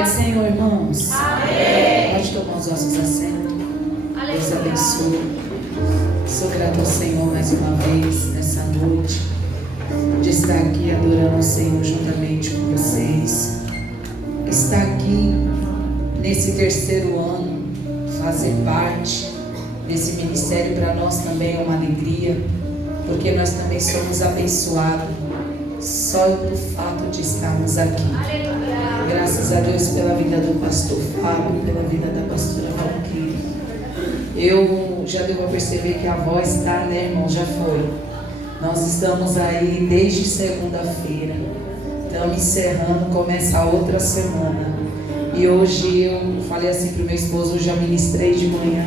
Pai do Senhor, irmãos. Amém. Pode tomar os nossos assentos. Deus abençoe. Sou grato ao Senhor mais uma vez nessa noite, de estar aqui adorando o Senhor juntamente com vocês. Estar aqui nesse terceiro ano, fazer parte desse ministério para nós também é uma alegria, porque nós também somos abençoados só do fato de estarmos aqui. Graças a Deus pela vida do pastor Fábio, pela vida da pastora Valquíria. Eu já devo perceber que a voz está, né, irmão? Já foi. Nós estamos aí desde segunda-feira. Estamos encerrando, começa a outra semana. E hoje eu falei assim para o meu esposo, eu já ministrei de manhã.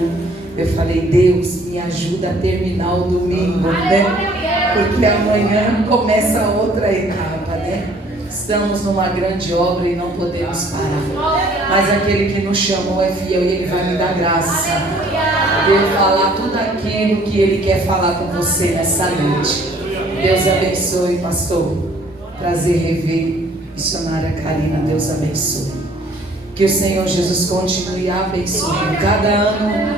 Eu falei, Deus, me ajuda a terminar o domingo, né? Porque amanhã começa outra etapa, né? Estamos numa grande obra e não podemos parar. Mas aquele que nos chamou é fiel e Ele vai me dar graça de eu falar tudo aquilo que Ele quer falar com você nessa noite. Deus abençoe, pastor. Prazer rever missionária Karina. Deus abençoe. Que o Senhor Jesus continue abençoando cada ano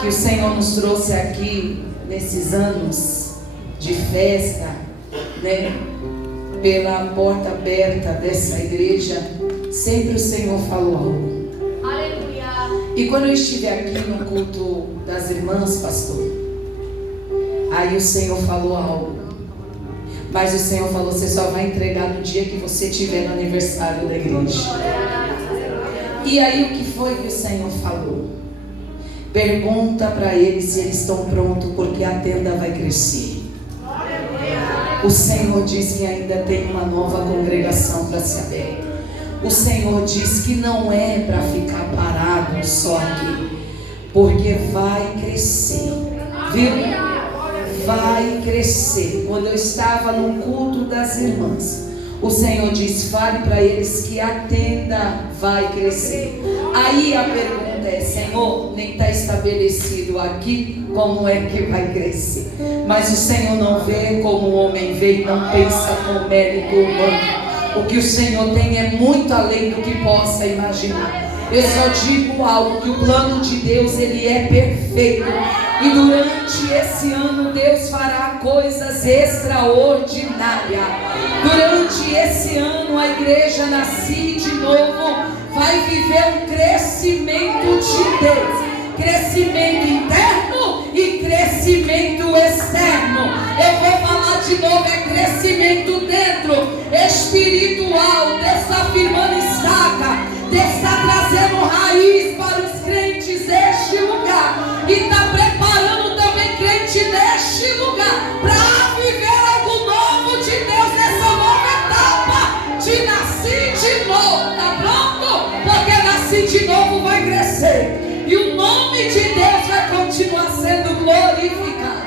que o Senhor nos trouxe aqui nesses anos de festa, né? Pela porta aberta dessa igreja, sempre o Senhor falou algo. Aleluia. E quando eu estive aqui no culto das irmãs, pastor, aí o Senhor falou algo. Mas o Senhor falou, você só vai entregar no dia que você estiver no aniversário da igreja. E aí o que foi que o Senhor falou? Pergunta para eles se eles estão prontos, porque a tenda vai crescer. O Senhor diz que ainda tem uma nova congregação para ser aberta. O Senhor diz que não é para ficar parado só aqui, porque vai crescer, viu? Vai crescer. Quando eu estava no culto das irmãs, o Senhor diz, fale para eles que a tenda vai crescer. Aí a pergunta é, Senhor, nem está estabelecido aqui como é que vai crescer. Mas o Senhor não vê como o homem vê e não pensa com mérito humano. O que o Senhor tem é muito além do que possa imaginar. Eu só digo algo, que o plano de Deus, ele é perfeito. E durante esse ano Deus fará coisas extraordinárias. Durante esse ano a igreja Nasci de Novo vai viver um crescimento de Deus. Crescimento interno e crescimento externo. Eu vou falar de novo, é crescimento dentro, espiritual. Deus está firmando estaca, Deus está trazendo raiz para os crentes deste lugar. E está preparando também crente neste lugar para viver algo novo de Deus nessa nova etapa de Nasci de Novo. Está pronto? Porque Nasci de Novo vai crescer. E o nome de Deus vai continuar sendo glorificado.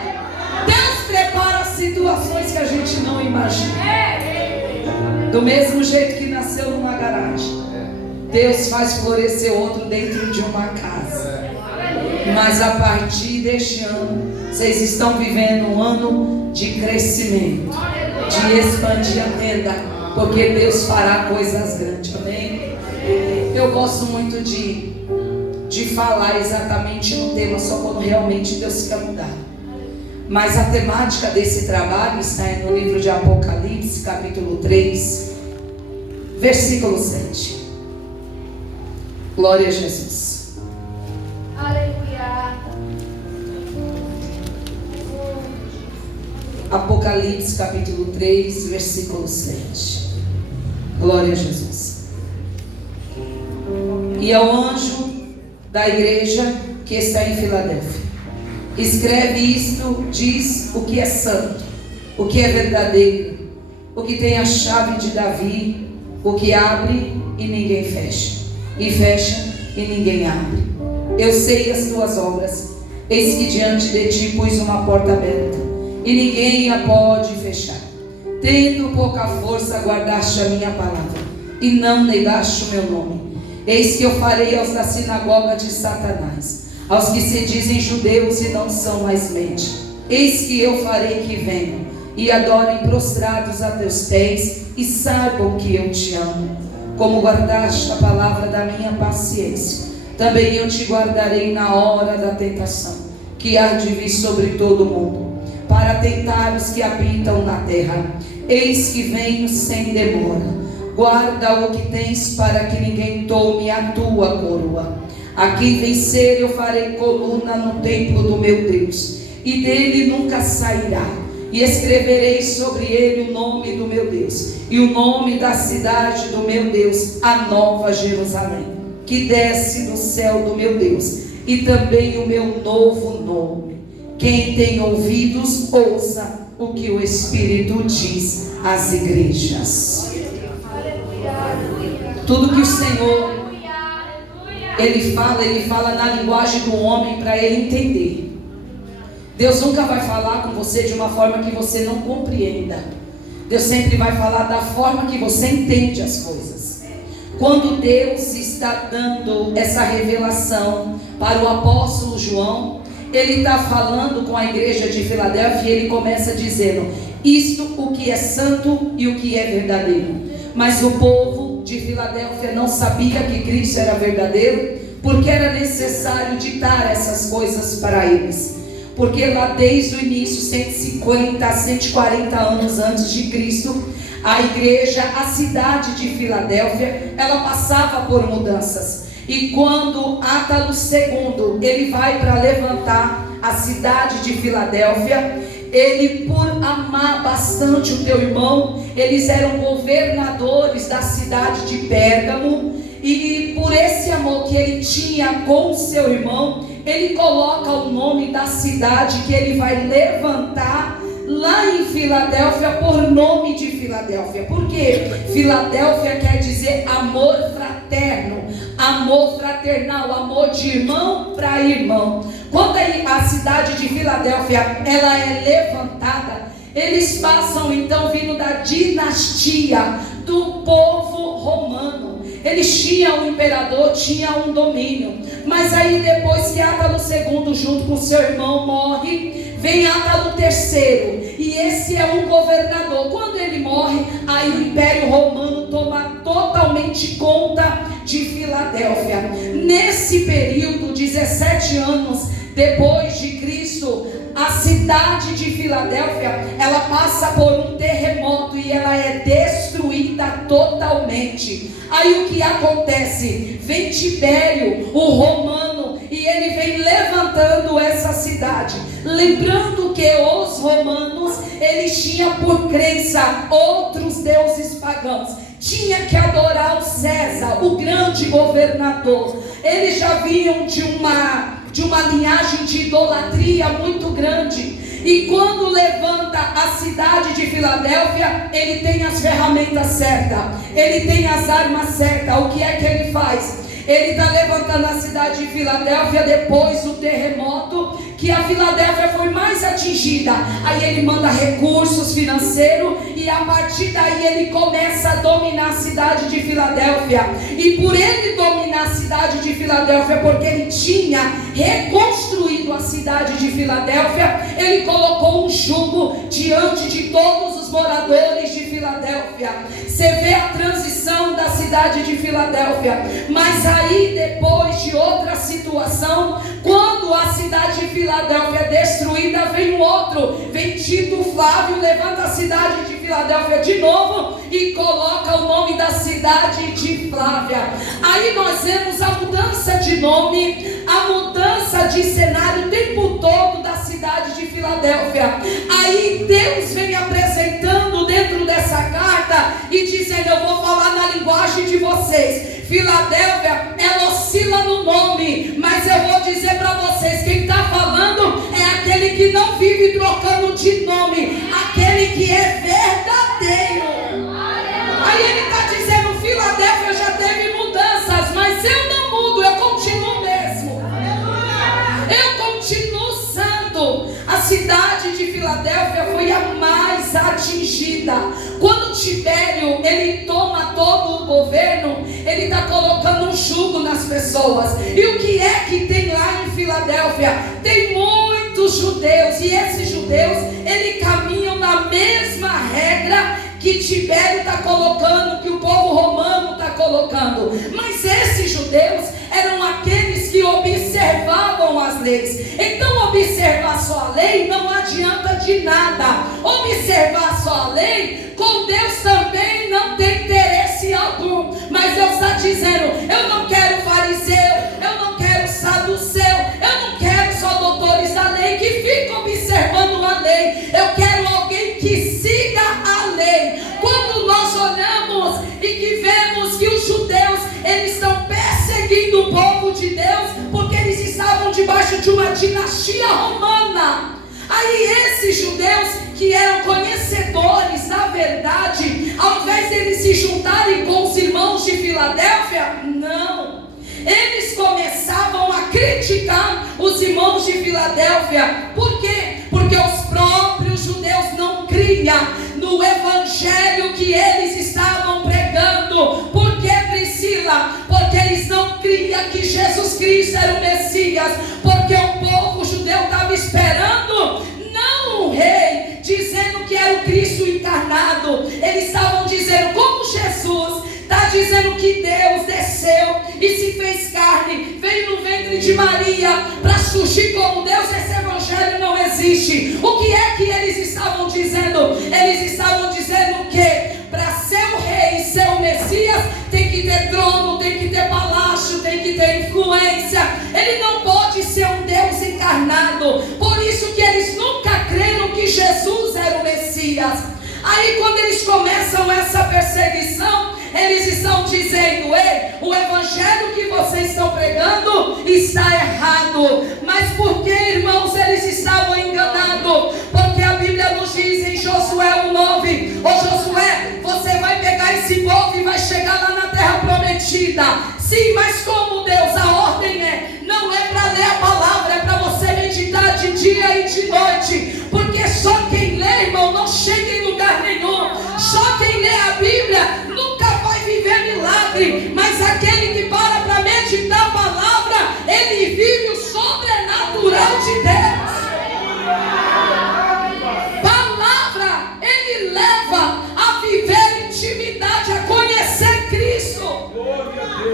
Deus prepara situações que a gente não imagina. Do mesmo jeito que nasceu numa garagem, Deus faz florescer outro dentro de uma casa. Mas a partir deste ano, vocês estão vivendo um ano de crescimento, de expandir a tenda, porque Deus fará coisas grandes. Amém? Eu gosto muito de falar exatamente no tema só quando realmente Deus quer mudar. Mas a temática desse trabalho está no livro de Apocalipse, capítulo 3, versículo 7. Glória a Jesus. Aleluia. Apocalipse, capítulo 3, versículo 7. Glória a Jesus. E ao anjo da igreja que está em Filadélfia, escreve isto, diz o que é santo, o que é verdadeiro, o que tem a chave de Davi, o que abre e ninguém fecha, e fecha e ninguém abre. Eu sei as tuas obras, eis que diante de ti pus uma porta aberta, e ninguém a pode fechar. Tendo pouca força, guardaste a minha palavra, e não negaste o meu nome. Eis que eu farei aos da sinagoga de Satanás, aos que se dizem judeus e não são mais mente. Eis que eu farei que venham e adorem prostrados a teus pés e saibam que eu te amo. como guardaste a palavra da minha paciência, também eu te guardarei na hora da tentação, que há de vir sobre todo o mundo, para tentar os que habitam na terra. Eis que venho sem demora. Guarda o que tens, para que ninguém tome a tua coroa. A quem vencer eu farei coluna no templo do meu Deus, e dele nunca sairá. E escreverei sobre ele o nome do meu Deus, e o nome da cidade do meu Deus, a nova Jerusalém, que desce do céu do meu Deus, e também o meu novo nome. Quem tem ouvidos, ouça o que o Espírito diz às igrejas. Tudo que o Senhor Ele fala na linguagem do homem para ele entender. Deus nunca vai falar com você de uma forma que você não compreenda. Deus sempre vai falar da forma que você entende as coisas. Quando Deus está dando essa revelação para o apóstolo João, ele está falando com a igreja de Filadélfia, e ele começa dizendo: isto o que é santo e o que é verdadeiro. Mas o povo de Filadélfia não sabia que Cristo era verdadeiro, porque era necessário ditar essas coisas para eles. Porque lá desde o início, 150 a 140 anos antes de Cristo, a igreja, a cidade de Filadélfia, ela passava por mudanças. E quando Átalo II, ele vai para levantar a cidade de Filadélfia, ele, por amar bastante o teu irmão, eles eram governadores da cidade de Pérgamo, e por esse amor que ele tinha com o seu irmão, ele coloca o nome da cidade que ele vai levantar lá em Filadélfia por nome de Filadélfia. Por quê? Filadélfia quer dizer amor fraterno, amor fraternal, amor de irmão para irmão. Quando a cidade de Filadélfia ela é levantada, eles passam então vindo da dinastia do povo romano. Eles tinham um imperador, tinham um domínio. Mas aí depois que Átalo II junto com seu irmão morre, vem Átalo III, e esse é um governador. Quando ele morre, aí o Império Romano toma totalmente conta de Filadélfia. Nesse período, 17 anos depois de Cristo, a cidade de Filadélfia, ela passa por um terremoto e ela é destruída totalmente. Aí o que acontece? Vem Tibério, o romano, e ele vem levantando essa cidade. Lembrando que os romanos, eles tinham por crença outros deuses pagãos. Tinha que adorar o César, o grande governador. Eles já vinham de uma linhagem de idolatria muito grande. E quando levanta a cidade de Filadélfia, ele tem as ferramentas certas, ele tem as armas certas. O que é que ele faz? Ele está levantando a cidade de Filadélfia depois do terremoto, que a Filadélfia foi mais atingida. Aí ele manda recursos financeiros, e a partir daí ele começa a dominar a cidade de Filadélfia. E por ele dominar a cidade de Filadélfia, porque ele tinha reconstruído a cidade de Filadélfia, ele colocou um jugo diante de todos os moradores de Filadélfia. Você vê a transição da cidade de Filadélfia. Mas aí depois de outra situação, quando a cidade de Filadélfia é destruída, vem um outro, vem Tito Flávio, levanta a cidade de Filadélfia de novo e coloca o nome da cidade de Flávia. Aí nós vemos a mudança de nome, a mudança de cenário o tempo todo da cidade de Filadélfia. Aí Deus vem apresentando dentro dessa carta e dizendo: eu vou falar na linguagem de vocês. Filadélfia, ela oscila no nome, mas eu vou dizer para vocês, quem está falando é aquele que não vive trocando de nome, aquele que é verdadeiro. Aí ele está dizendo: Filadélfia já teve mudanças, mas eu não mudo, eu continuo mesmo, eu continuo santo. A cidade de Filadélfia foi a mais atingida. Quando Tibério ele toma todo o governo, ele está colocando um jugo nas pessoas. E o que é que tem lá em Filadélfia? Tem muitos judeus, e esses judeus eles caminham na mesma regra que Tibério está colocando, que o povo romano está colocando. colocando. Mas esses judeus eram aqueles que observavam as leis. Então observar só a lei não adianta de nada. Observar só a lei, com Deus também não tem interesse algum. Mas Deus está dizendo: eu não quero fariseu, eu não quero saduceu, eu não quero só doutores da lei que ficam observando a lei. Eu quero alguém que siga a lei. Quando nós olhamos e que vemos que os judeus, eles estão perseguindo o povo de Deus, porque eles estavam debaixo de uma dinastia romana. Aí esses judeus que eram conhecedores da verdade, ao invés de eles se juntarem com os irmãos de Filadélfia, não, eles começavam a criticar os irmãos de Filadélfia. Por quê? Porque os próprios judeus não criam no evangelho que eles estavam pregando. Por que, Priscila? Porque eles não criam que Jesus Cristo era o Messias. Porque o povo judeu estava esperando não um rei, dizendo que era o Cristo encarnado. Eles estavam dizendo: como Jesus está dizendo que Deus desceu e se fez carne, veio no ventre de Maria para surgir como Deus, esse evangelho não existe. O que é que eles estavam dizendo? Eles estavam dizendo que para ser o rei e ser o Messias, tem que ter trono, tem que ter palácio, tem que ter influência. Ele não pode ser um Deus encarnado. Por isso que eles nunca creram que Jesus era o Messias. Aí quando eles começam essa perseguição, eles estão dizendo: ei, o evangelho que vocês estão pregando está errado. Mas por que, irmãos, eles estavam enganados? Porque a Bíblia nos diz em Josué 1:9: ô Josué, você vai pegar esse povo e vai chegar lá na terra prometida. Sim, mas como, Deus? A ordem não é para ler a palavra, é para você meditar de dia e de noite. Porque só quem lê, irmão, não chega em lugar nenhum. Só quem lê a Bíblia nunca vai viver milagre. Mas aquele que para meditar a palavra, ele vive o sobrenatural de Deus. Palavra, ele leva a viver intimidade, a conhecer Cristo.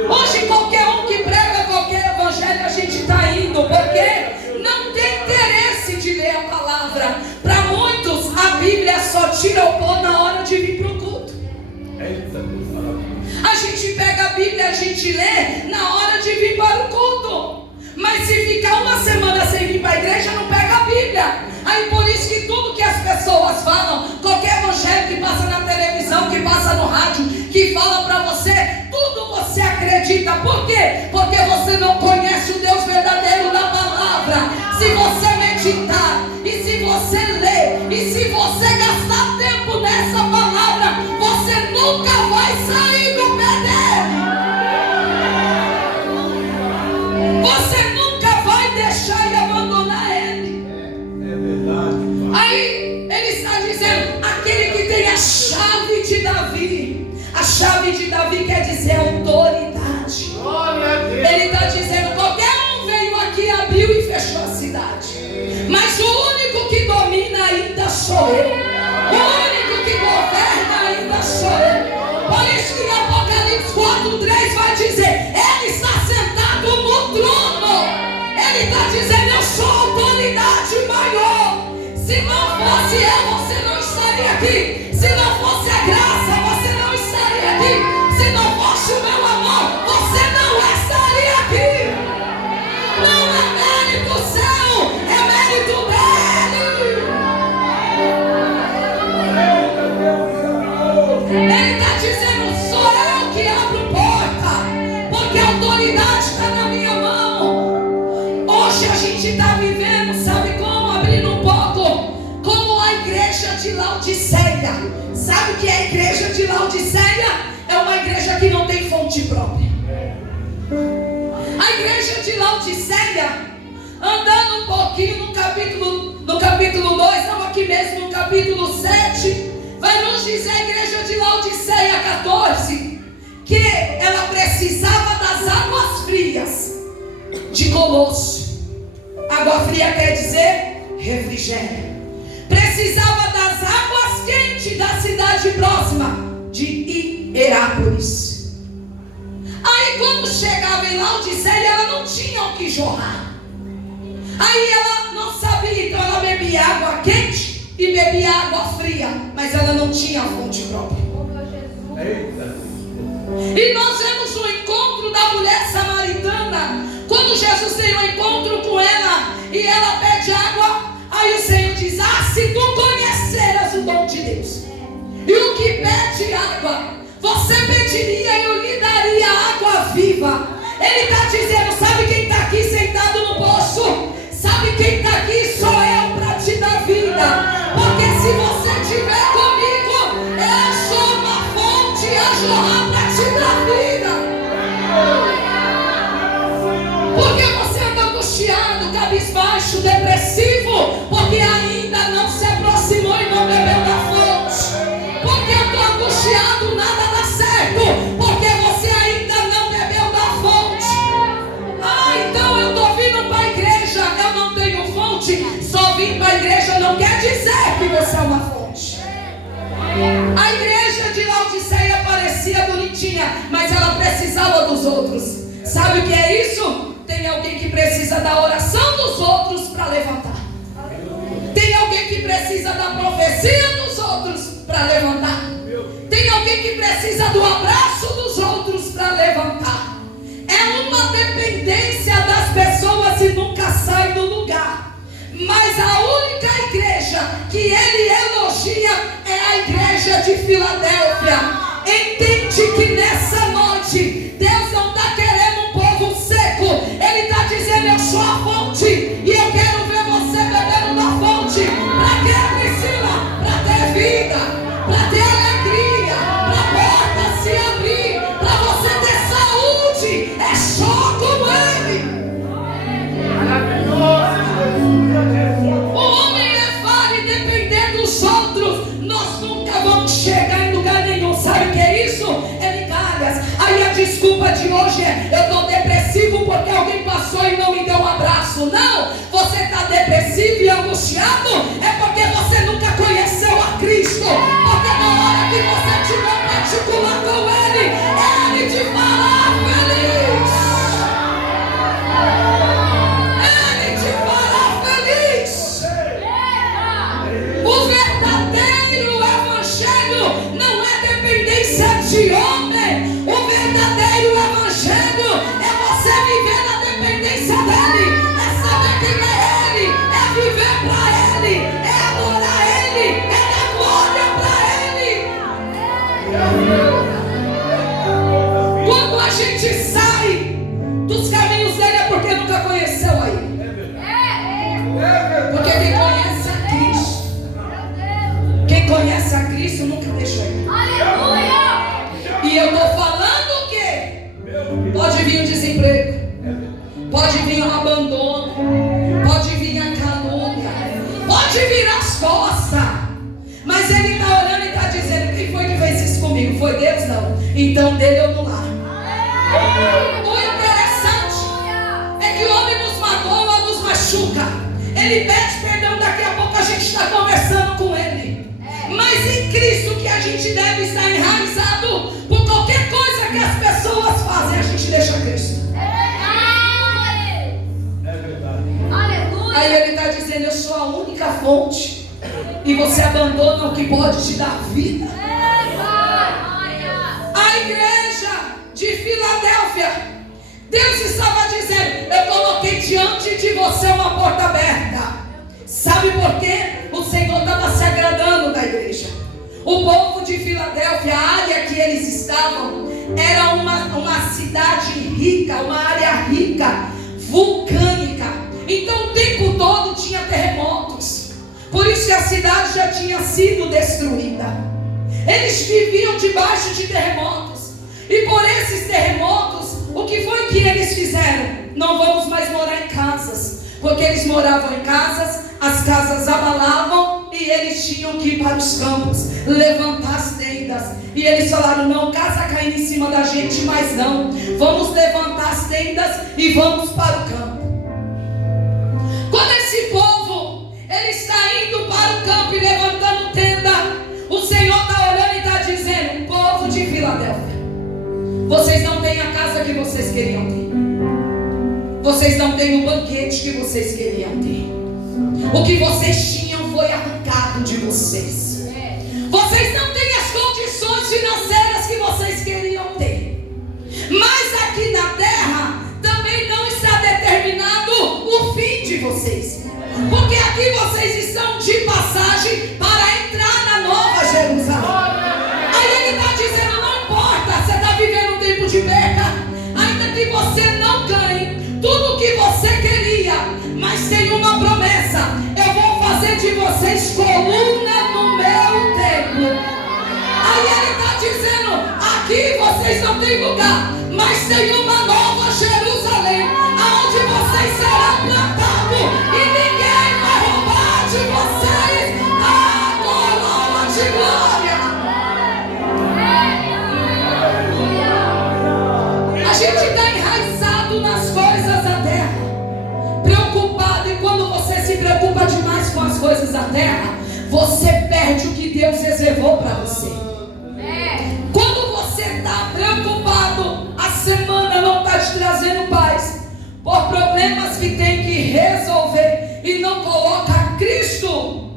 Hoje qualquer um que prega qualquer evangelho, a gente está indo, porque não tem interesse de ler a palavra. Para muitos, a Bíblia só tira o pó na hora de vir para o culto. A gente pega a Bíblia, a gente lê na hora de vir para o culto. Mas se ficar uma semana sem vir para a igreja, não pega a Bíblia. Aí por isso que tudo que as pessoas falam, qualquer evangelho que passa na televisão, que passa no rádio, que fala para você, tudo você acredita. Por quê? Porque você não conhece o Deus verdadeiro da palavra. Se você meditar, e se você ler, e se você gastar tempo nessa palavra, você nunca vai sair do pé dele. Você nunca vai deixar e abandonar ele. É verdade. Aí ele está dizendo: aquele que tem a chave de Davi. A chave de Davi quer dizer autoridade. Ele está dizendo: qualquer um veio aqui, abriu e fechou a cidade. Mas o único que domina ainda sou eu. O único que governa ainda sou eu. Por isso que em Apocalipse 4:3 vai dizer: ele está sentado no trono. Ele está dizendo: eu sou a autoridade maior. Se não fosse eu, você não estaria aqui. Se não fosse a graça, você não estaria aqui. Se não fosse o meu amor, você não estaria aqui. Não é mérito seu, é mérito dele. Ele está dizendo: sou eu que abro porta, porque a autoridade está na minha mão. Hoje a gente está vivendo, sabe como? Abrindo um pouco, como a igreja de Laodiceia. Sabe o que é a igreja de Laodiceia? É uma igreja que não tem fonte própria. A igreja de Laodiceia, andando um pouquinho no capítulo 2, não aqui mesmo no capítulo 7, vai nos dizer a igreja de Laodiceia 14, que ela precisava das águas frias de Colosso. Água fria quer dizer refrigério. Precisava das águas quentes da cidade próxima de Hierápolis. Laodiceia, ela não tinha o que jorrar. Aí ela não sabia, então ela bebia água quente e bebia água fria, mas ela não tinha a fonte própria. E nós vemos o encontro da mulher samaritana. Quando Jesus tem um encontro com ela e ela pede água, aí o Senhor diz: se tu conheceras o dom de Deus e o que pede água, você pediria e eu lhe daria água viva. Ele está dizendo: sabe quem está aqui sentado no poço? Sabe quem está aqui? Sou eu para te dar vida. Porque se você estiver comigo, eu sou uma fonte a jorrar para te dar vida. Porque você anda angustiado, cabisbaixo, depressivo, porque ainda não se aproximou e não bebeu da fonte. Porque eu estou angustiado, nada dá certo, porque você ainda não bebeu da fonte. Então eu estou vindo para a igreja, eu não tenho fonte. Só vim para a igreja não quer dizer que você é uma fonte. A igreja de Laodiceia parecia bonitinha, mas ela precisava dos outros. Sabe o que é isso? Tem alguém que precisa da oração dos outros para levantar. Tem alguém que precisa da profecia dos outros para levantar. Tem alguém que precisa do abraço dos outros para levantar. É uma dependência das pessoas e nunca sai do lugar. Mas a única igreja que ele elogia é a igreja de Filadélfia. Entende que nessa noite Deus não está querendo um povo seco. Ele está dizendo: eu sou a fonte e eu quero ver você bebendo da fonte. Para quê, Priscila? Para ter vida, para ter alegria, para a porta se abrir, para você ter saúde. É só com ele. O homem é falho e depender dos outros, nós nunca vamos chegar em lugar nenhum. Sabe o que é isso? É migalhas. Aí a desculpa de hoje é: eu estou depressivo porque alguém passou e não me deu um abraço. Não, você está depressivo e angustiado é porque você nunca conheceu a Cristo. Porque na hora que você tiver particular com Ele, Ele te fará feliz. Ele te fará feliz. O verdadeiro evangelho não é dependência de homem. O verdadeiro evangelho é você viver na dependência dele. É saber quem é ele, é viver para ele, é adorar ele, é dar glória para ele. Quando a gente sai dos caminhos dele é porque nunca conheceu a ele. Porque quem conhece a Cristo, quem conhece a Cristo nunca deixou ele. E eu estou falando o quê? Pode vir o desemprego, pode vir o abandono, pode vir a calúnia, pode vir as costas, mas ele está olhando e está dizendo: quem foi que fez isso comigo? Foi Deus? Não. Então dele eu não largo. O interessante é que o homem nos magoa, nos machuca, ele pede perdão, daqui a pouco a gente está conversando com ele. Mas em Cristo que a gente deve estar enraizado. Por qualquer coisa que as pessoas fazem, a gente deixa Cristo. Aí ele está dizendo: eu sou a única fonte e você abandona o que pode te dar vida. A igreja de Filadélfia, Deus estava dizendo: eu coloquei diante de você uma porta aberta. Sabe por quê? O Senhor estava se agradando da igreja. O povo de Filadélfia, a área que eles estavam, era uma cidade rica, uma área rica, vulcânica. Então o tempo todo tinha terremotos. Por isso que a cidade já tinha sido destruída. Eles viviam debaixo de terremotos. E por esses terremotos, o que foi que eles fizeram? Não vamos mais morar em casas. Porque eles moravam em casas, as casas abalavam e eles tinham que ir para os campos, levantar as tendas. E eles falaram: não, casa caindo em cima da gente, mas não. Vamos levantar as tendas e vamos para o campo. Quando esse povo, ele está indo para o campo e levantando tenda, o Senhor está olhando e está dizendo: povo de Filadélfia, vocês não têm a casa que vocês queriam ter. Vocês não têm o banquete que vocês queriam ter. O que vocês tinham foi arrancado de vocês. Vocês não têm as condições financeiras que vocês queriam ter. Mas aqui na terra também não está determinado o fim de vocês. Porque aqui vocês estão de passagem para entrar na Nova Jerusalém. Aí ele está dizendo, não importa, você está vivendo um tempo de perca, ainda que você não ganhe tudo o que você queria, mas tem uma promessa: eu vou fazer de vocês coluna no meu templo. Aí ele está dizendo, aqui vocês não têm lugar, mas tem uma Nova Jerusalém, aonde vocês serão plantados e ninguém vai roubar de vocês a coroa de glória. A gente está enraizado nas coisas da terra, preocupado, e quando você se preocupa demais com as coisas da terra, você perde o que Deus reservou para você. Quando você está preocupado, a semana não está te trazendo paz, por problemas que tem que resolver, e não coloca Cristo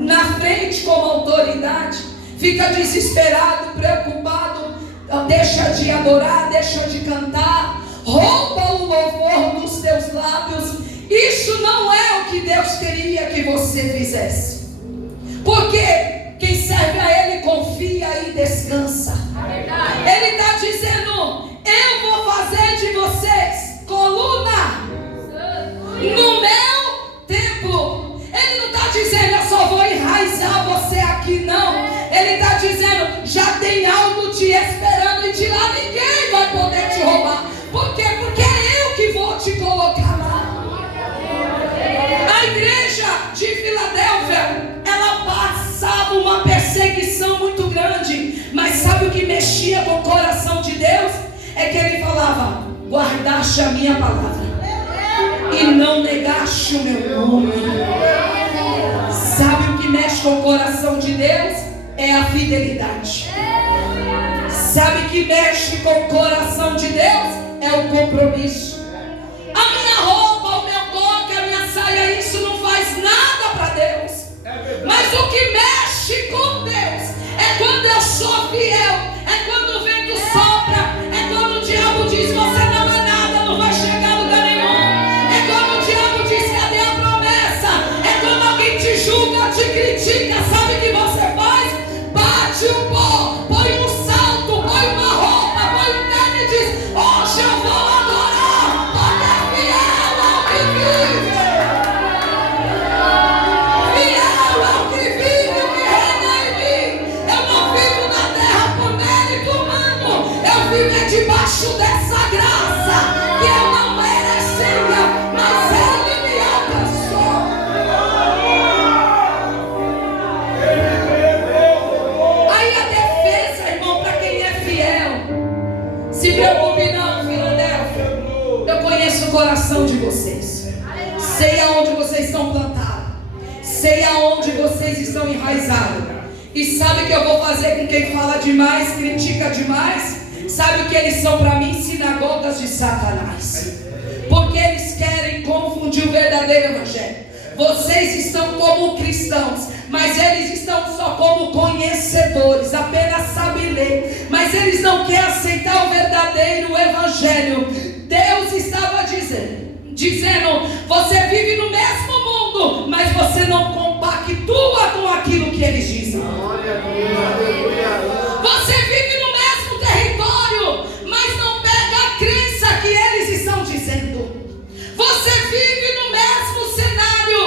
na frente como autoridade, fica desesperado, preocupado, deixa de adorar, deixa de cantar, rouba o louvor dos teus lábios. Isso não é o que Deus queria que você fizesse, porque quem serve a Ele confia e descansa. Ele está dizendo, eu vou fazer de vocês coluna no meu templo. Ele não está dizendo, eu só vou enraizar você aqui, não. Ele está dizendo, já tem algo te esperando, e de lá ninguém vai poder te roubar. Por quê? Porque é eu que vou te colocar lá. A igreja de Filadélfia, ela passava uma perseguição muito grande, mas sabe o que mexia com o coração de Deus? É que ele falava, guardaste a minha palavra e não negaste o meu nome. Sabe o que mexe com o coração de Deus? É a fidelidade. Sabe o que mexe com o coração de Deus? É o compromisso. A minha roupa, o meu toque, a minha saia, isso não faz nada para Deus. Mas o que mexe com Deus é quando eu sou fiel, é quando o vento sopra, é quando o diabo diz, você não é nada, não vai chegar a lugar nenhum. É quando o diabo diz, cadê a promessa? É quando alguém te julga, te critica, sabe o que você faz? Bate o pó, põe um salto, põe uma roupa, põe um tênis e diz, hoje eu vou adorar, porque é fiel ao que vive. Fiel ao que vive, o que reina em mim. Eu não vivo na terra por mérito humano, eu vivo é debaixo dessa graça que eu não merecia, mas Ele me alcançou. Aí a defesa, irmão, para quem é fiel, se preocupe não, Filadélfia. Eu conheço o coração de vocês, sei aonde vocês estão plantados, sei aonde vocês estão enraizados. E sabe o que eu vou fazer com quem fala demais, critica demais? Sabe o que eles são para mim? Sinagogas de Satanás. Porque eles querem confundir o verdadeiro evangelho. Vocês estão como cristãos, mas eles estão só como conhecedores, apenas sabem ler, mas eles não querem aceitar o verdadeiro evangelho. Deus estava dizendo, você vive no mesmo mundo, mas você não compactua com aquilo que eles dizem. Você vive no mesmo território, mas não pega a crença que eles estão dizendo. Você vive no mesmo cenário,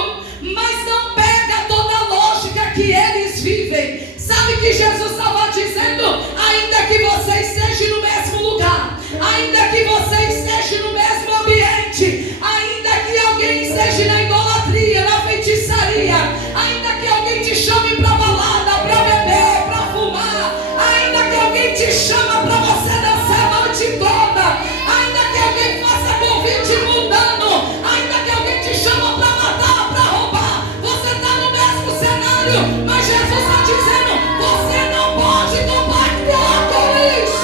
mas não pega toda a lógica que eles vivem. Sabe que Jesus estava dizendo, ainda que você esteja no mesmo lugar, ainda que você esteja no mesmo ambiente, ainda que alguém esteja na idolatria, na feitiçaria, ainda que alguém te chame para balada, para beber, para fumar, ainda que alguém te chama para você dançar a noite toda, ainda que alguém faça convite mundano, ainda que alguém te chama para matar, para roubar, você está no mesmo cenário, mas Jesus está dizendo, você não pode compactuar com isso.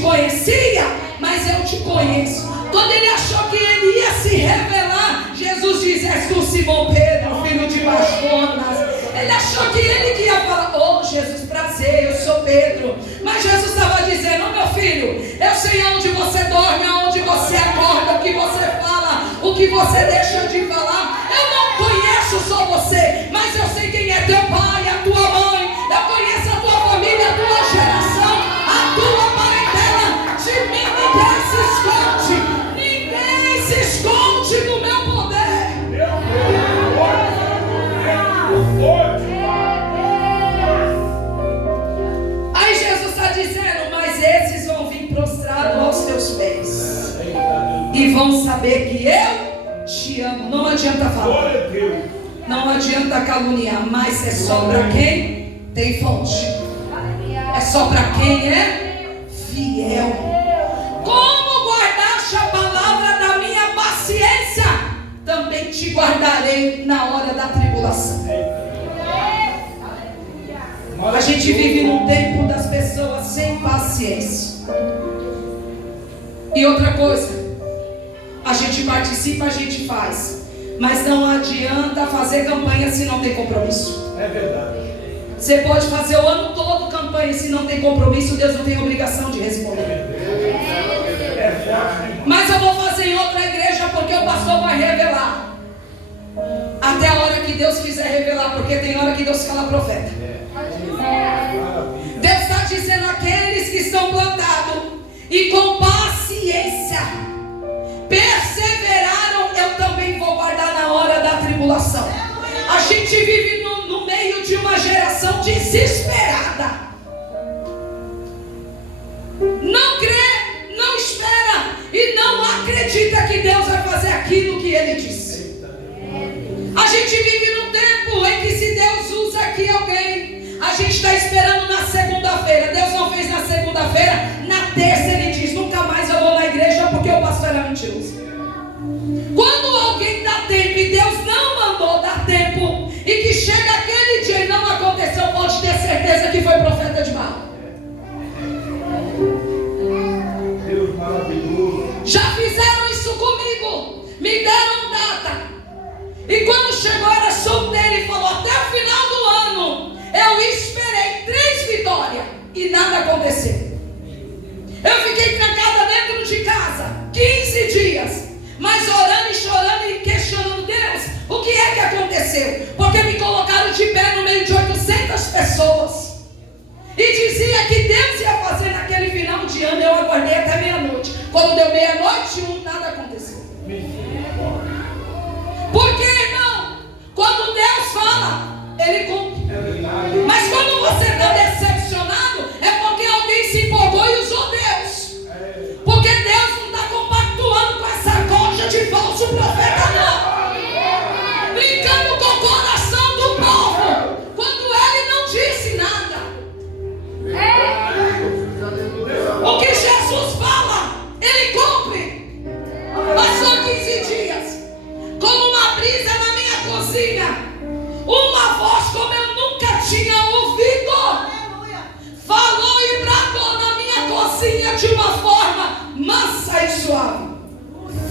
conhecia, mas eu te conheço. Quando ele achou que ele ia se revelar, Jesus diz: és tu, Simão Pedro, filho de Jonas. Ele achou que ele que ia falar: oh Jesus, prazer, eu sou Pedro. Mas Jesus estava dizendo: oh meu filho, eu sei aonde você dorme, aonde você acorda, o que você fala, o que você deixa de falar. Eu não conheço só você, mas eu sei quem é teu pai, a tua mãe. Eu conheço a tua família, a tua geração, a tua parentela. De mim ninguém se esconde. Ninguém se esconde no meu poder. Aí Jesus está dizendo: mas esses vão vir prostrados aos teus pés e vão saber que eu te amo. Não adianta falar, não adianta caluniar, mas é só para quem tem fonte, é só para quem é fiel. Como guardaste a palavra da minha paciência, também te guardarei na hora da tribulação. A gente vive num tempo das pessoas sem paciência. E outra coisa, a gente participa, a gente faz, mas não adianta fazer campanha se não tem compromisso. É verdade. Você pode fazer o ano todo campanha, se não tem compromisso, Deus não tem obrigação de responder. Mas eu vou fazer em outra igreja porque o pastor vai revelar. Até a hora que Deus quiser revelar, porque tem hora que Deus cala profeta. Deus está dizendo: aqueles que estão plantados e com paciência perseveraram, eu também vou guardar na hora da tribulação. A gente vive no meio de uma geração desesperada. Não crê, não espera e não acredita que Deus vai fazer aquilo que Ele disse. A gente vive num tempo em que, se Deus usa aqui alguém, a gente está esperando na segunda-feira. Deus não fez na segunda-feira, na terça Ele diz: nunca mais eu vou na igreja porque o pastor era mentiroso. Quando alguém dá tempo e Deus não mandou dar tempo, e que chega aquele dia e não aconteceu, pode ter certeza que foi profeta de Baal. Deus maravilhoso. Já fizeram isso comigo, me deram data, e quando chegou era solteiro e falou: até o final do ano eu esperei 3 vitórias e nada aconteceu. Eu fiquei trancada dentro de casa 15 dias, mas orando e chorando e questionando: Deus, o que é que aconteceu? Porque me colocaram de pé no meio de 800 pessoas e dizia que Deus ia fazer naquele final de ano. Eu aguardei até meia-noite. Quando deu meia-noite, nada aconteceu. Porque, irmão, quando Deus fala, Ele cumpre. Mas quando você está decepcionado, é porque alguém se empolgou e usou Deus. Porque Deus não está compactuando com essa concha de falso profeta, não. Brincando com o coração do povo, quando Ele não disse nada. O que Jesus fala, Ele cumpre. Passou 15 dias, como uma brisa na minha cozinha, uma voz como eu nunca tinha ouvido, falou e bradou na minha cozinha de uma forma mansa e suave: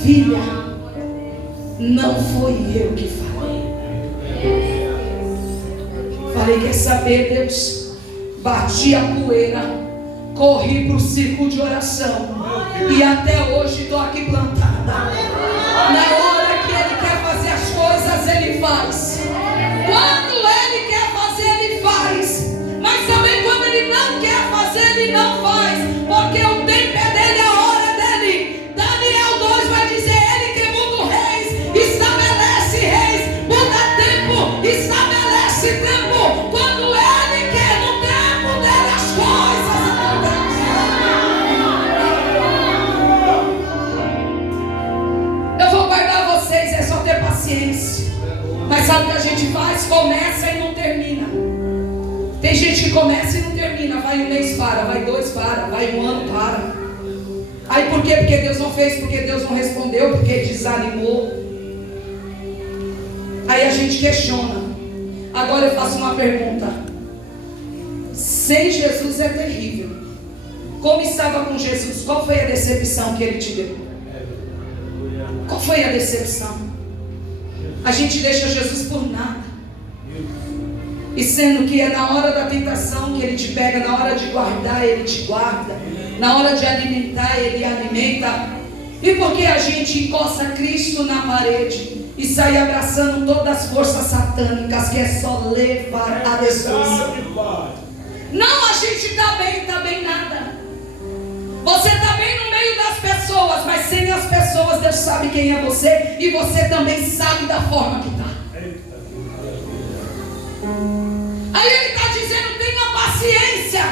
filha, não foi eu que falei. Falei: quer saber, Deus? Bati a poeira, corri para o círculo de oração e até hoje estou aqui plantada. Na hora que Ele quer fazer as coisas, Ele faz. Quando Ele quer fazer, Ele faz. Mas também quando Ele não quer fazer, Ele não faz. Porque o tempo é dele, a hora é dele. Daniel 2 vai dizer: Ele que muda reis, estabelece reis, muda tempo, estabelece tempo. Quando Ele quer, no tempo dele, as coisas acontecem. Eu vou guardar vocês, é só ter paciência. Mas sabe o que a gente faz? Começa e não termina. Tem gente que começa e não termina. Vai um mês, para. Vai 2, para. Vai um ano, para. Aí por quê? Porque Deus não fez, porque Deus não respondeu, porque desanimou. Aí a gente questiona. Agora eu faço uma pergunta: sem Jesus é terrível, como estava com Jesus, qual foi a decepção que ele te deu? Qual foi a decepção? A gente deixa Jesus por nada. E sendo que é na hora da tentação que ele te pega, na hora de guardar, ele te guarda, na hora de alimentar, ele alimenta. E porque a gente encosta Cristo na parede e sai abraçando todas as forças satânicas, que é só levar a destruição. Não, a gente está bem nada. Você está bem no meio das pessoas, mas sem as pessoas Deus sabe quem é você, e você também sabe da forma que está. Aí ele está dizendo: tenha paciência,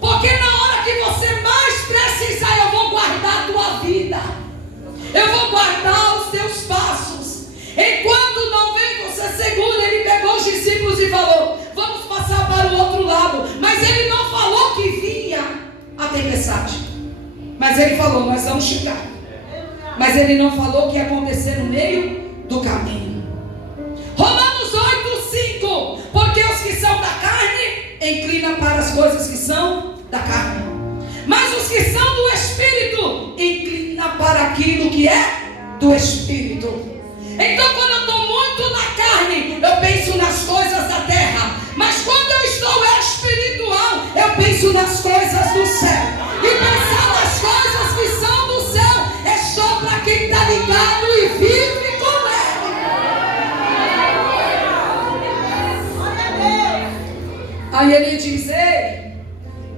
porque na hora que você mais precisar, eu vou guardar a tua vida, eu vou guardar os teus passos. Enquanto não vem, você segura. Ele pegou os discípulos e falou: vamos passar para o outro lado. Mas ele não falou que vinha a tempestade, mas ele falou: nós vamos chegar. Mas ele não falou que ia acontecer no meio do caminho. Romanos 8:5: porque os que são da carne inclinam para as coisas que são da carne, mas os que são do Espírito inclinam para aquilo que é do Espírito. Então, quando eu estou muito na carne, eu penso nas coisas da terra, mas quando eu estou espiritual, eu penso nas coisas do céu. E pensar nas coisas que são do céu é só para quem está ligado e vive com ele. Aí ele diz: ei,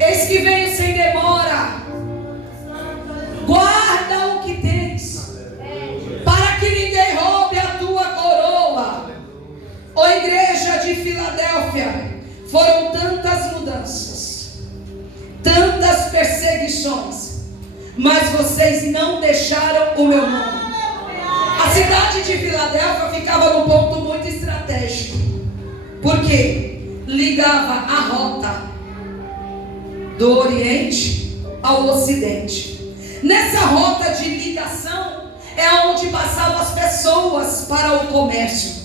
eis que venho sem demora, guarda o que tens, para que ninguém roube a tua coroa. Ó igreja de Filadélfia, foram tantas mudanças, tantas perseguições, mas vocês não deixaram o meu nome. A cidade de Filadélfia ficava num ponto muito estratégico, porque ligava a rota do Oriente ao Ocidente. Nessa rota de ligação é onde passavam as pessoas para o comércio,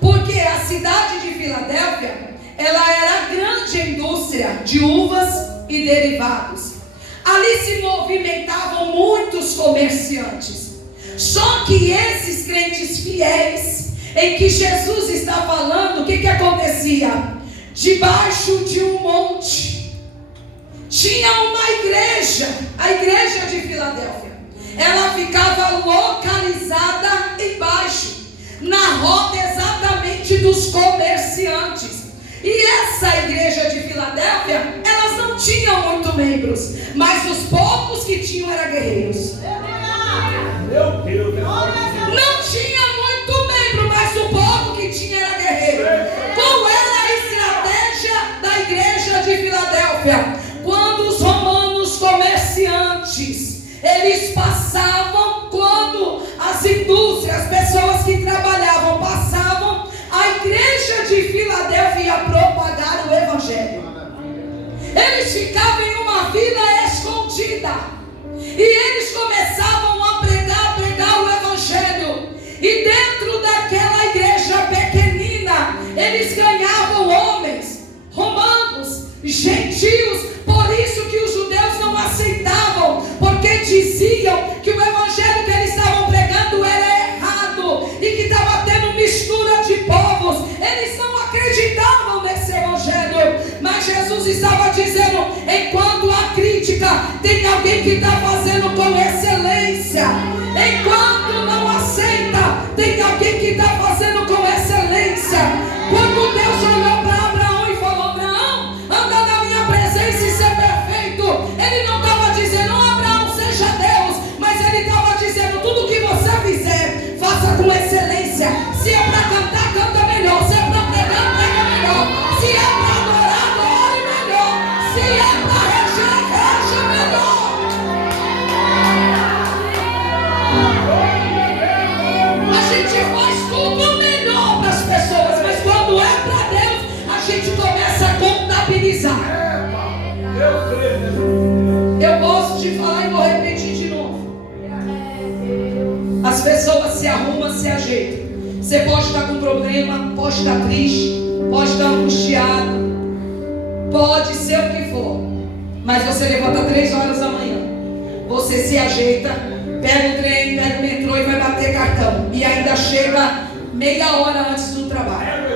porque a cidade de Filadélfia, ela era a grande indústria de uvas e derivados. Ali se movimentavam muitos comerciantes. Só que esses crentes fiéis, em que Jesus está falando, o que acontecia? Debaixo de um monte tinha uma igreja, a igreja de Filadélfia. Ela ficava localizada embaixo, na rota exatamente dos comerciantes. E essa igreja de Filadélfia, elas não tinham muito membros, mas os poucos que tinham eram guerreiros. Meu Deus, não tinha muito membro, mas o pouco que tinha era guerreiro. Qual era a estratégia da igreja de Filadélfia? Quando os romanos comerciantes, eles passavam, quando as indústrias, as pessoas que trabalhavam passavam, a igreja de Filadélfia ia propagar o evangelho. Eles ficavam em uma vila escondida, e eles começavam a pregar o evangelho. E dentro daquela igreja pequenina, eles ganhavam homens, romanos, gentios. Por isso que os judeus não aceitavam, porque diziam que o evangelho que eles estavam pregando era errado e que estava tendo mistura de povos. Eles não acreditavam nesse evangelho. Mas Jesus estava dizendo: enquanto a crítica, tem alguém que está fazendo com excelência. Enquanto não aceita, tem alguém que está fazendo com excelência. Quando Deus olhou para Abraão e falou: Abraão, anda na minha presença e ser perfeito, ele não estava dizendo: oh, Abraão, seja Deus, mas ele estava dizendo: tudo que você fizer, faça com excelência. Se é para cantar, canta melhor. Se é para pregar, prega melhor. Se é para adorar, adore melhor. Se é para reger, reja melhor. A gente faz tudo melhor para as pessoas, mas quando é para Deus, a gente começa a contabilizar. Eu gosto de falar e vou repetir de novo. As pessoas se arrumam, se ajeitam. Você pode estar com problema, pode estar triste, pode estar angustiado, pode ser o que for, Mas você levanta 3 horas da manhã. Você se ajeita, pega o trem, pega o metrô e vai bater cartão. E ainda chega meia hora antes do trabalho.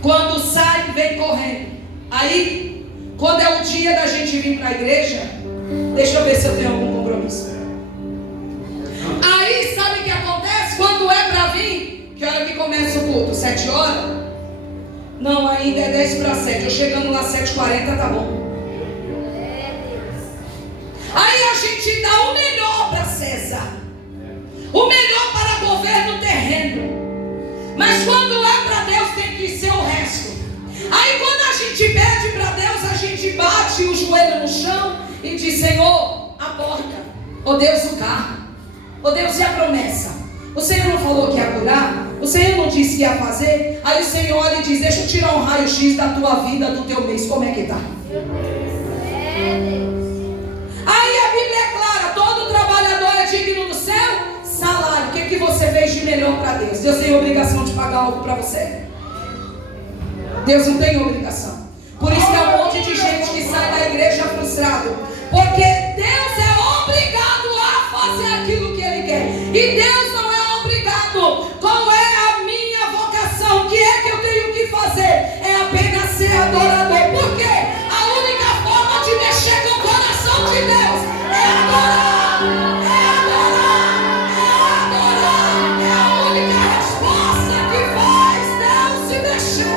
Quando sai, vem correndo. Aí, quando é o dia da gente vir para a igreja, deixa eu ver se eu tenho algum compromisso. Aí, sabe o que acontece? Quando é para vir, que hora que começa o culto? 7 horas? Não, ainda é 10 para 7. Eu chegando lá 7h40, tá bom. Aí a gente dá o melhor para César, o melhor para governo terreno. Mas quando é para Deus tem que ser o resto. Aí quando a gente pede para Deus, a gente bate o joelho no chão e diz: Senhor, a porta. Oh Deus, o carro. Oh Deus, e a promessa? O Senhor não falou que ia curar? O Senhor não disse que ia fazer? Aí o Senhor olha e diz: deixa eu tirar um raio-x da tua vida, do teu mês. Como é que está? Aí a Bíblia é clara: todo trabalhador é digno do seu salário. O que você fez de melhor para Deus? Deus tem obrigação de pagar algo para você? Deus não tem obrigação. Por isso que é um monte de gente que sai da igreja frustrado, porque Deus é obrigado a fazer aquilo que Ele quer, e Deus não é obrigado. Qual é a minha vocação? O que é que eu tenho que fazer? É apenas ser adorador. Por quê? A única forma de mexer com o coração de Deus é adorar, é adorar, é adorar. É a única resposta que faz Deus se mexer.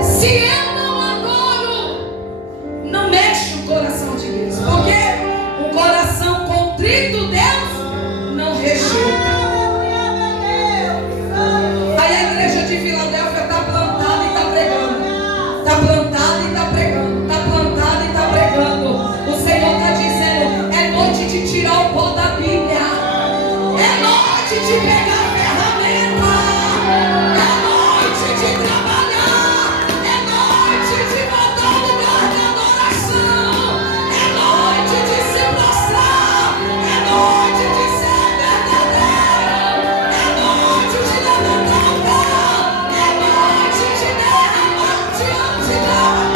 Se eu não adoro, não mexe o coração de Deus, porque o coração contrito Deus não rejeita. Aí a igreja de Filadélfia está plantada e está pregando, está plantada e está pregando, está plantada e está pregando. O Senhor está dizendo: é noite de tirar o pó da Bíblia, é noite de pegar a ferramenta, é noite de trabalhar, é noite de voltar ao lugar da adoração, é noite de se prostrar, é noite de ser verdadeiro, é noite de levantar o pé, é noite de derramar diante dela.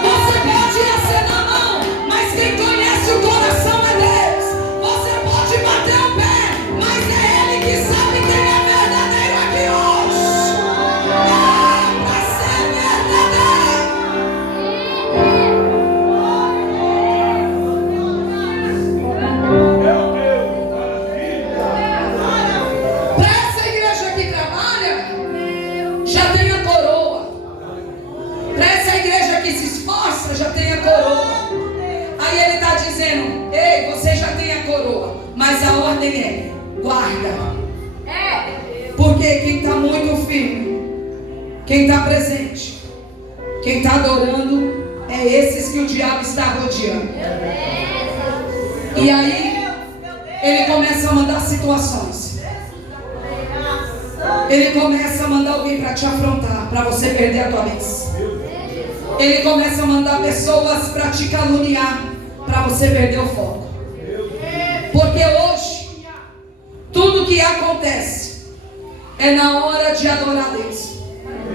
Você pode acenar a mão, mas quem conhece o coração é Deus. Você pode bater o pé, mas é Ele que sabe quem é verdadeiro aqui hoje. É para ser verdadeiro. Meu Deus, maravilha. Para essa igreja que trabalha, já tem a coroa. Para essa igreja que se esforça, já tem a coroa. Aí ele está dizendo: ei, você já tem a coroa, mas a ordem é: guarda. Porque quem está muito firme, quem está presente, quem está adorando, é esses que o diabo está rodeando. E aí ele começa a mandar situações. Ele começa a mandar alguém para te afrontar, para você perder a tua bênção. Ele começa a mandar pessoas para te caluniar, para você perder o foco. Porque hoje, tudo que acontece é na hora de adorar a Deus.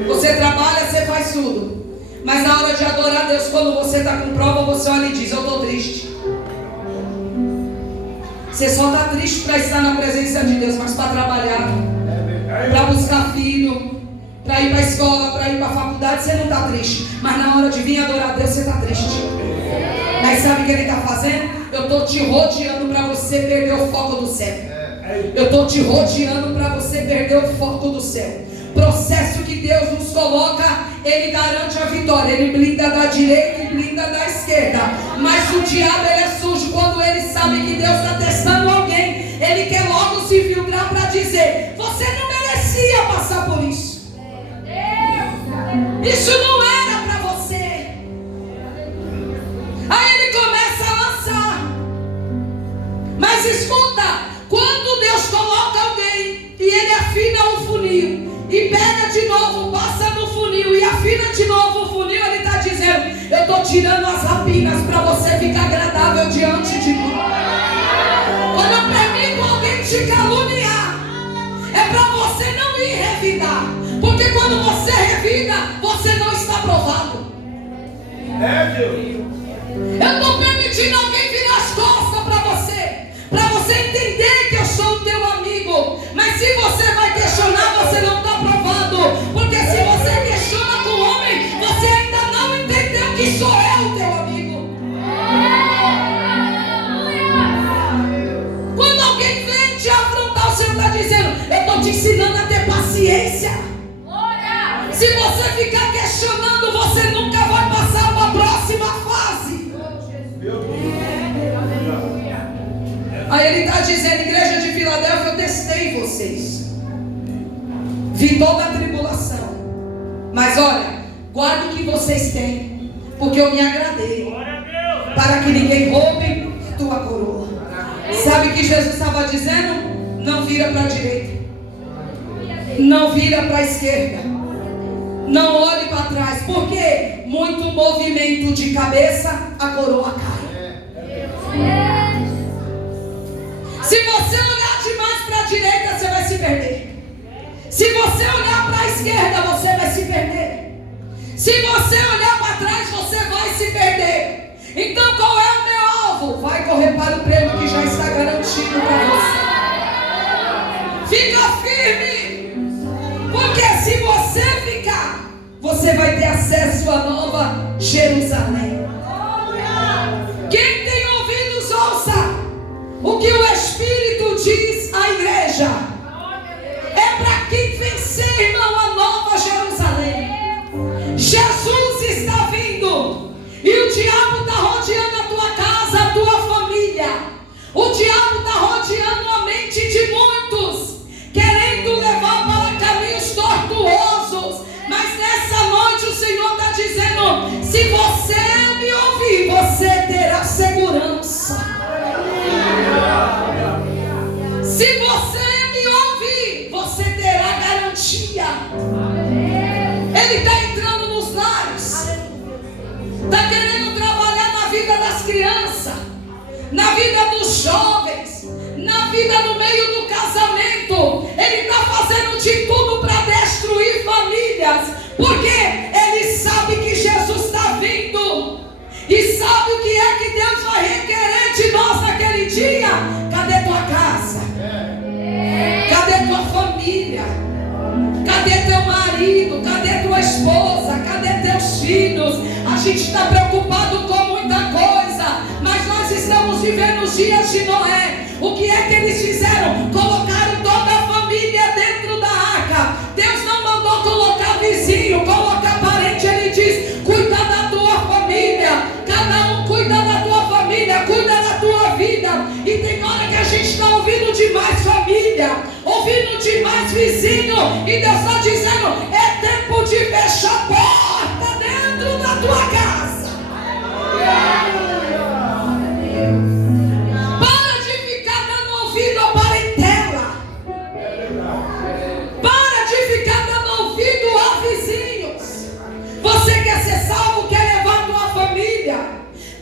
Você trabalha, você faz tudo, mas na hora de adorar a Deus, quando você está com prova, você olha e diz: eu estou triste. Você só está triste para estar na presença de Deus, mas para trabalhar, para buscar filho, para ir para a escola, para ir para a faculdade, você não está triste. Mas na hora de vir adorar a Deus, você está triste. Mas sabe o que Ele está fazendo? Eu estou te rodeando para você perder o foco do céu. Eu estou te rodeando para você perder o foco do céu. Processo que Deus nos coloca, Ele garante a vitória. Ele blinda da direita e blinda da esquerda. Mas o diabo, ele é sujo. Quando ele sabe que Deus está testando alguém, ele quer logo se filtrar para dizer: você não merecia passar por isso. Isso não era para você. Aí ele começa a lançar. Mas escuta, quando Deus coloca alguém e ele afina o funil e pega de novo, passa no funil e afina de novo o funil, ele está dizendo: eu estou tirando as rapinas para você ficar agradável diante de mim. Quando eu permito alguém te caluniar, Eu estou permitindo alguém virar as costas para você entender que eu sou o teu amigo. Mas se você vai questionar, você não está provado. Porque se você questiona com o homem, você ainda não entendeu que sou eu o teu amigo. Quando alguém vem te afrontar, o Senhor está dizendo: eu estou te ensinando a ter paciência. Se você ficar questionando, você nunca vai passar para a próxima fase. Aí ele está dizendo: igreja de Filadélfia, eu testei vocês, vi toda a tribulação, mas olha, guarde o que vocês têm, porque eu me agradei, para que ninguém roube a tua coroa. Sabe o que Jesus estava dizendo? Não vira para a direita, não vira para a esquerda, não olhe para trás, porque muito movimento de cabeça, a coroa cai. Se você olhar demais para a direita, você vai se perder. Se você olhar para a esquerda, você vai se perder. Se você olhar para trás, você vai se perder. Então qual é o meu alvo? Vai correr para o prêmio que já está garantido para você. Fica firme, porque se você ficar, você vai ter acesso à nova Jerusalém. Quem tem ouvidos, ouça o que o Espírito diz à igreja. É para quem vencer, irmão, a nova Jerusalém. Jesus está vindo, e o diabo está rodeando a tua casa, a tua família. O diabo está rodeando a mente de muitos, querendo levar para caminhos tortuosos. Mas nessa noite o Senhor está dizendo: se você me ouvir, você terá segurança. Se você me ouvir, você terá garantia. Ele está entrando nos lares, está querendo trabalhar na vida das crianças, na vida dos jovens, na vida no meio do casamento. Ele está fazendo de tudo para destruir famílias, porque ele sabe que Jesus está vindo, e sabe o que é que Deus vai requerer de nós naquele dia. Cadê tua casa? Cadê tua família? Cadê teu marido? Cadê tua esposa? Cadê teus filhos? A gente está preocupado com muita coisa, mas nós estamos vivendo os dias de Noé. O que é que eles fizeram? Colocaram toda a família dentro da arca. Deus não mandou colocar vizinho, colocar parente. Ele diz: cuida da tua família. Cada um cuida da tua família, cuida da tua vida. E tem hora que a gente está ouvindo demais família, ouvindo demais vizinho, e Deus está dizendo: é tempo de fechar a porta dentro da tua casa. Para de ficar dando ouvido à parentela. Para de ficar dando ouvido a vizinhos. Você quer ser salvo, quer levar tua família?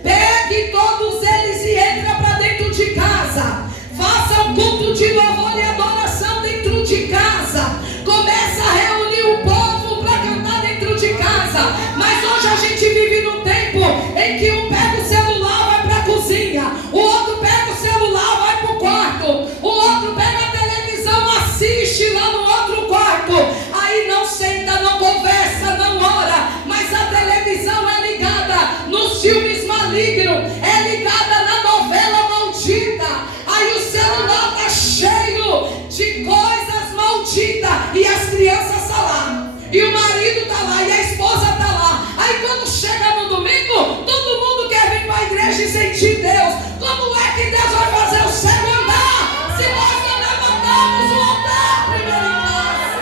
Pegue todos eles e entra para dentro de casa. Faça um culto de louvor e adoração dentro de casa. Começa a reunir o povo para cantar dentro de casa. Mas hoje a gente vive num tempo em que um pega o celular, vai para a cozinha, o outro pega o celular, vai para o quarto, o outro pega a televisão, assiste lá no outro quarto. Aí não senta, não conversa, não ora, mas a televisão é ligada nos filmes malignos, é ligada na novela maldita. Aí o celular está cheio de coisas malditas, e as crianças estão lá, e o marido está lá, e a esposa está lá. Aí quando chega no domingo, todo mundo quer vir para a igreja e sentir Deus. Como é que Deus vai fazer o cego andar, se nós não levantamos o altar primeiro em casa?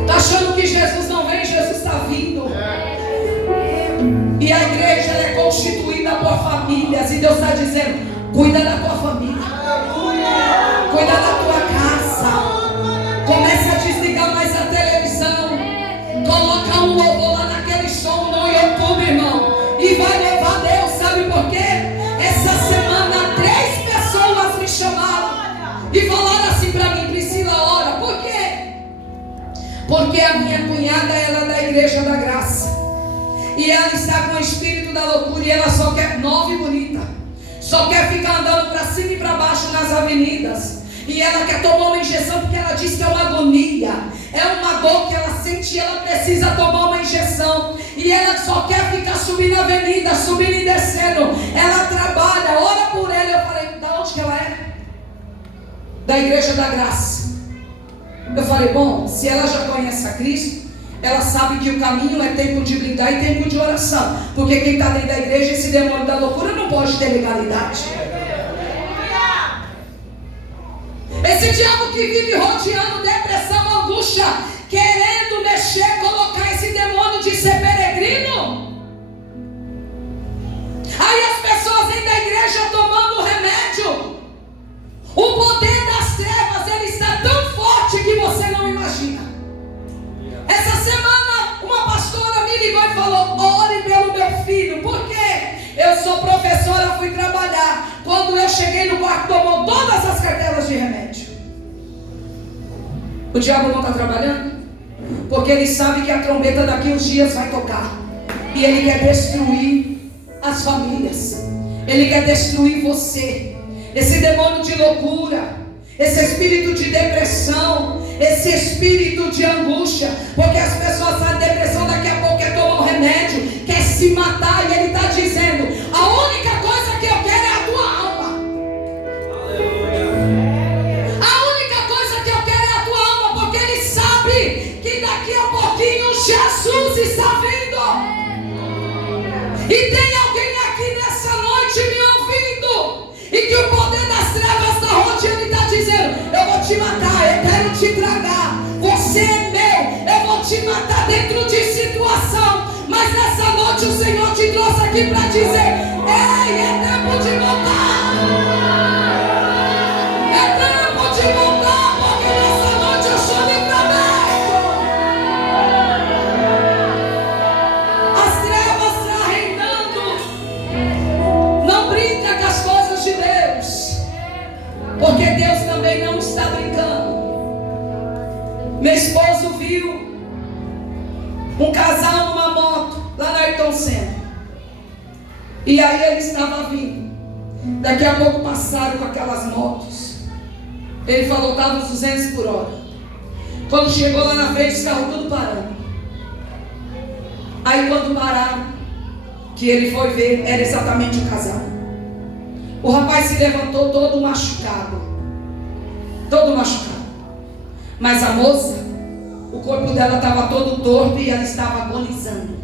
Está achando que Jesus não vem? Jesus está vindo. E a igreja ela é constituída por famílias, e Deus está dizendo: cuida da tua família, cuida da tua casa. Começa a desligar mais a televisão, coloca um louvor lá naquele som no YouTube, irmão, e vai louvar Deus. Sabe por quê? Essa semana 3 pessoas me chamaram e falaram assim para mim: Priscila, ora. Por quê? Porque a a minha cunhada, ela é da Igreja da Graça. E ela está com o espírito da loucura. E ela só quer, nova e bonita, só quer ficar andando para cima e para baixo nas avenidas. E ela quer tomar uma injeção porque ela diz que é uma agonia, é uma dor que ela sente e ela precisa tomar uma injeção. E ela só quer ficar subindo a avenida, subindo e descendo. Ela trabalha, ora por ela. Eu falei, da onde que ela é? Da Igreja da Graça. Eu falei, bom, se ela já conhece a Cristo, ela sabe que o caminho é tempo de brindar e tempo de oração. Porque quem está dentro da igreja, esse demônio da loucura, não pode ter legalidade. Esse diabo que vive rodeando depressão, angústia, querendo mexer, colocar esse demônio de ser peregrino. Aí as pessoas dentro da igreja tomando remédio. O poder das trevas, ele está tão forte que você não imagina. Essa semana uma pastora me ligou e falou, ore pelo meu filho. Por quê? Eu sou professora, fui trabalhar. Quando eu cheguei no quarto, tomou todas as cartelas de remédio. O diabo não está trabalhando? Porque ele sabe que a trombeta daqui uns dias vai tocar. E ele quer destruir as famílias. Ele quer destruir você. Esse demônio de loucura, esse espírito de depressão, esse espírito de angústia. Porque as pessoas saem de depressão, daqui a pouco quer tomar um remédio, quer se matar. E ele está dizendo, a única coisa que eu quero é a tua alma. A única coisa que eu quero é a tua alma. Porque ele sabe que daqui a pouquinho Jesus está vindo. E tem alguém aqui nessa noite me ouvindo, e que o poder das trevas está rodeando e está dizendo, eu vou te matar, eu quero te tragar, você é meu, eu vou te matar dentro de situação. Mas nessa noite o Senhor te trouxe aqui para dizer, ei, é tempo de voltar. É tempo de voltar, porque nessa noite eu sou livramento. As trevas estão reinando. Não brinca com as coisas de Deus, porque Deus também não está brincando. Meu esposo viu um casal numa moto lá na Ayrton Senna. E aí ele estava vindo. Daqui a pouco passaram com aquelas motos. Ele falou, estava uns 200 por hora. Quando chegou lá na frente, os carros tudo parando. Aí quando pararam, que ele foi ver, era exatamente o casal. O rapaz se levantou todo machucado. Todo machucado. Mas a moça, o corpo dela estava todo torto e ela estava agonizando.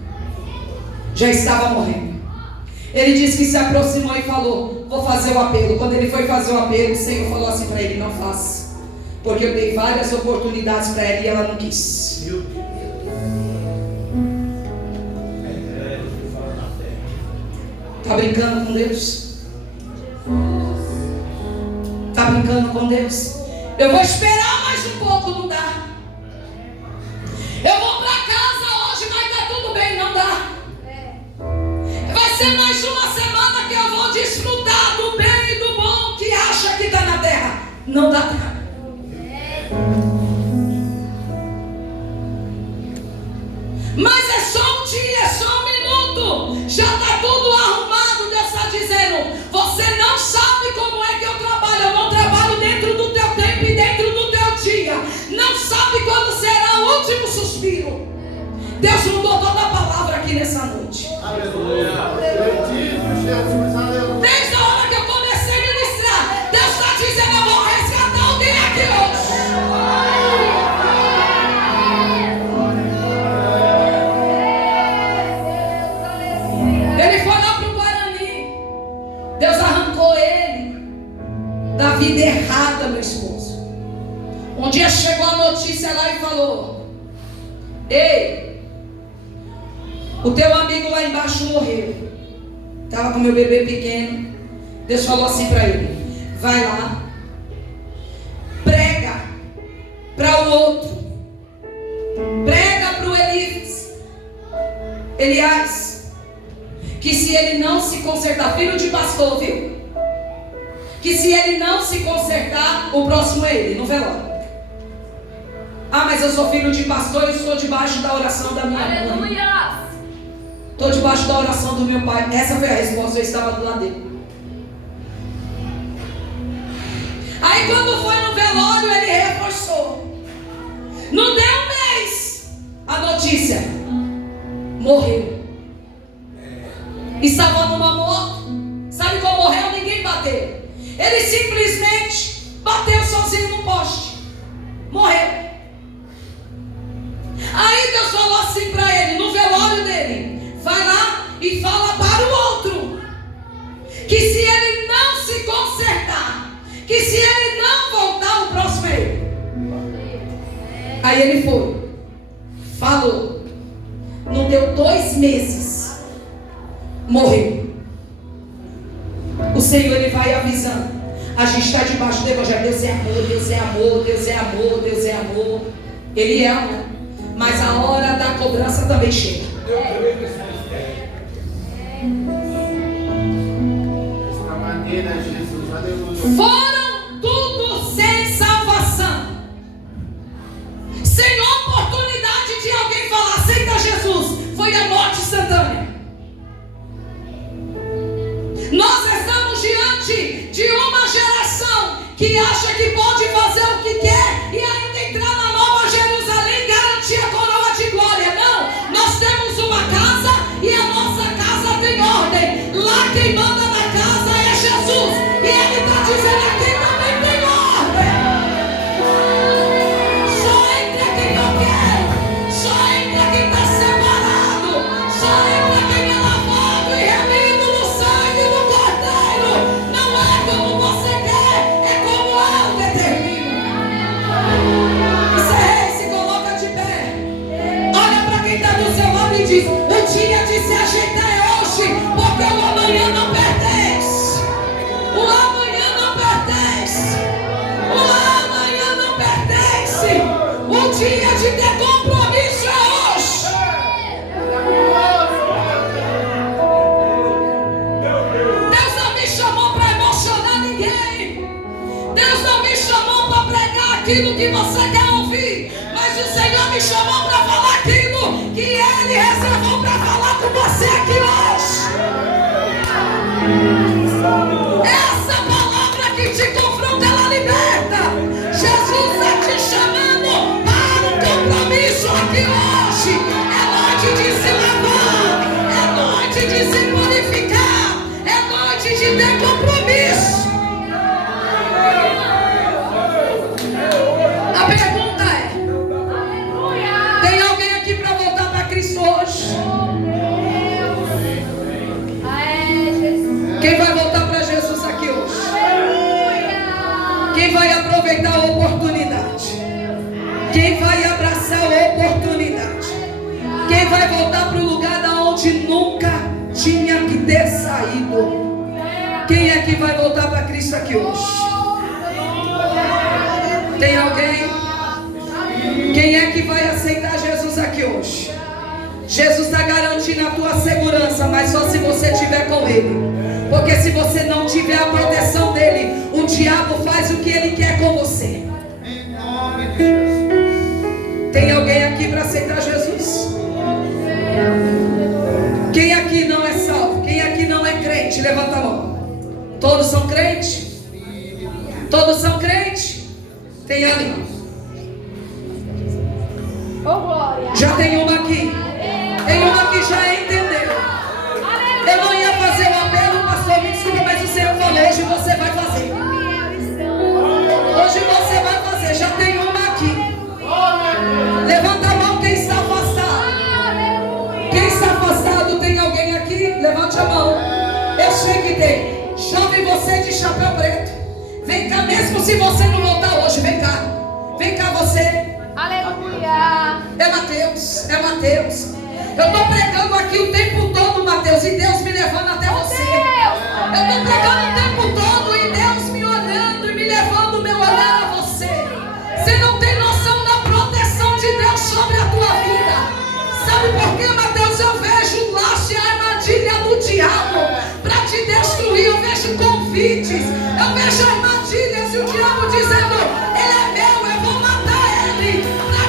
Já estava morrendo. Ele disse que se aproximou e falou, vou fazer o apelo. Quando ele foi fazer o apelo, o Senhor falou assim para ele, não faça. Porque eu dei várias oportunidades para ela e ela não quis. Está brincando com Deus? Está brincando com Deus? Eu vou esperar mais um pouco, não dá. Eu vou para casa hoje, vai estar tudo bem, não dá. Vai ser mais uma semana que eu vou desfrutar do bem e do bom que acha que está na terra. Não dá. Mas é só um dia, é só um minuto. Já está tudo arrumado. Deus está dizendo, você não sabe como é que eu trabalho. Eu não trabalho dentro do teu tempo e dentro do teu dia. Não sabe quando será o último suspiro. Deus mudou toda a palavra aqui nessa noite. Aleluia. Desde a hora que eu comecei a ministrar, Deus está dizendo, eu vou resgatar alguém aqui hoje. Ele foi lá para o Guarani. Deus arrancou ele da vida errada, meu esposo. Um dia chegou a notícia lá e falou, ei, o teu amigo lá embaixo morreu. Estava com meu bebê pequeno. Deus falou assim para ele, vai lá, prega para o outro, prega para o Elias, que se ele não se consertar, filho de pastor, viu? Que se ele não se consertar, o próximo é ele, no velório. Ah, mas eu sou filho de pastor e estou debaixo da oração da minha mãe. Aleluia. Estou debaixo da oração do meu pai. Essa foi a resposta, eu estava do lado dele. Aí quando foi no velório, ele reforçou. Não deu um mês, a notícia: morreu. Estava numa moto. Sabe como morreu? Ninguém bateu. Ele simplesmente bateu sozinho no poste. Morreu. Aí Deus falou assim para ele, no velório dele: vai lá e fala para o outro que se ele não se consertar, que se ele não voltar, o próximo é ele. Aí ele foi, falou. Não deu 2 meses, morreu. O Senhor, ele vai avisando. A gente está debaixo do evangelho. Deus é amor, Deus é amor, Deus é amor, Deus é amor. Ele é amor. Mas a hora da cobrança também chega. Desta maneira, Jesus, aleluia. Foram tudo sem salvação, sem oportunidade de alguém falar: aceita Jesus. Foi a morte instantânea. Nós estamos diante de uma geração que acha que pode fazer o que quer e ainda entrar na Nova Jerusalém e garantir a coroa de glória. Não, nós temos uma casa e a nossa casa tem ordem. Lá quem manda na casa é Jesus, e Ele está dizendo: aqui também tem ordem. Só entra quem eu quero, só entra quem está separado, só entra quem é lavado e remido no sangue do Cordeiro. Não é como você quer, é como eu determino. Isso é rei, se coloca de pé. Olha para quem está do seu lado e diz: o dia de se ajeitar é hoje, porque o amanhã não pertence. O amanhã não pertence. O amanhã não pertence. O dia de ter compromisso é hoje. Deus não me chamou para emocionar ninguém. Deus não me chamou para pregar aquilo que você quer ouvir. Mas o Senhor me chamou para falar aquilo que Ele reservou para falar com você aqui hoje. Essa palavra que te confronta, ela liberta. Jesus está te chamando para um compromisso aqui hoje. É noite de se lavar, é noite de se purificar, é noite de ter compromisso. A pergunta é: tem alguém aqui para voltar para Cristo hoje? Quem vai voltar para Jesus aqui hoje? Quem vai aproveitar a oportunidade? Quem vai abraçar a oportunidade? Quem vai voltar para o lugar da onde nunca tinha que ter saído? Quem é que vai voltar para Cristo aqui hoje? Tem alguém? Quem é que vai aceitar Jesus aqui hoje? Jesus está garantindo a tua segurança, mas só se você estiver com Ele. Porque se você não tiver a proteção dele, o diabo faz o que ele quer com você. Em nome de Jesus. Tem alguém aqui para aceitar Jesus? Quem aqui não é salvo? Quem aqui não é crente? Levanta a mão. Todos são crentes? Todos são crentes? Tem ali. Oh, glória. Já tem uma aqui. Tem uma que já entendeu. Eu não ia fazer o apelo, pastor, me desculpa, mas o Senhor falou: hoje você vai fazer. Hoje você vai fazer. Já tem uma aqui. Levanta a mão quem está afastado. Quem está afastado, tem alguém aqui? Levante a mão. Eu sei que tem. Chame você de chapéu preto. Vem cá, mesmo se você não voltar hoje. Vem cá. Vem cá você. Aleluia. É Mateus. É Mateus. Eu estou pregando aqui o tempo todo, Mateus, e Deus me levando até você. Eu estou pregando o tempo todo e Deus me olhando e me levando o meu olhar a você. Você não tem noção da proteção de Deus sobre a tua vida. Sabe por quê, Mateus? Eu vejo o laço e a armadilha do diabo para te destruir. Eu vejo convites, eu vejo armadilhas e o diabo dizendo: ele é meu, eu vou matar ele, para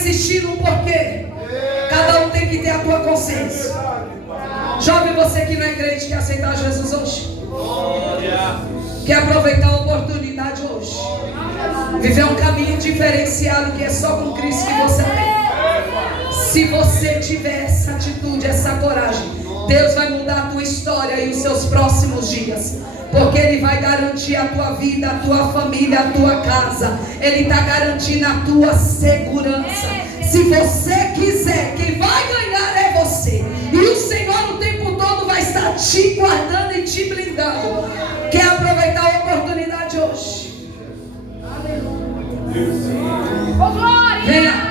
insistir no porquê. Cada um tem que ter a tua consciência. Jovem, você que não é crente, quer aceitar Jesus hoje? Quer aproveitar a oportunidade hoje? Viver um caminho diferenciado que é só com Cristo que você tem. Se você tiver essa atitude, essa coragem, Deus vai mudar a tua história e os seus próximos dias. Porque Ele vai garantir a tua vida, a tua família, a tua casa. Ele está garantindo a tua segurança. Se você quiser, quem vai ganhar é você. E o Senhor o tempo todo vai estar te guardando e te blindando. Quer aproveitar a oportunidade hoje? Oh, glória! Venha.